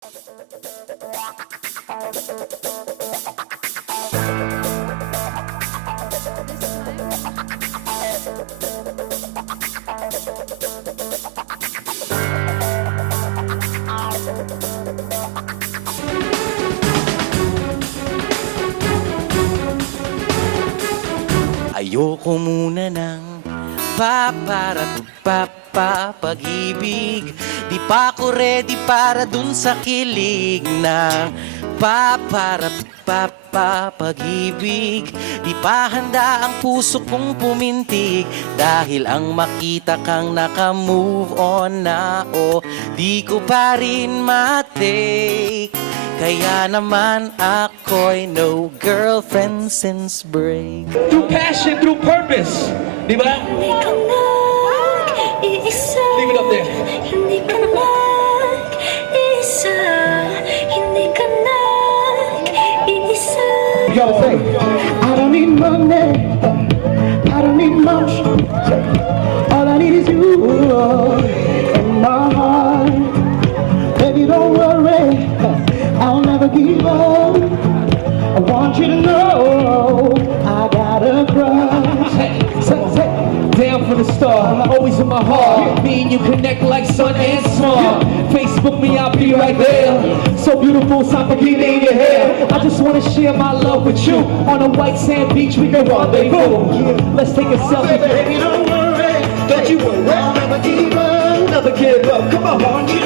Ayoko muna ng pag-ibig. Di pa ako ready para dun sa kilig ng pag-ibig. Di pa handa ang puso kong pumintig dahil ang makita kang naka-move on na di ko pa rin matake. Kaya naman ako'y no girlfriend since break. Through passion, through purpose. Di ba? Hindi ka nag-iisa. Leave it up there. Hindi ka nag-iisa. Hindi ka nag-iisa. Yo, say. I don't need money, I don't need much. All I need is you in my heart. Baby, don't worry, I'll never give up. I want you to know I got a crush. Down for the start, always in my heart. Me and you connect like sun and sun. Facebook me, I'll be right there. So beautiful, Sampagina in your hair. I just wanna share my love with you. On a white sand beach, we can rendezvous. Let's take a selfie. Baby, don't worry, don't you worry, I'll never give up. Never give up. Come on, I want you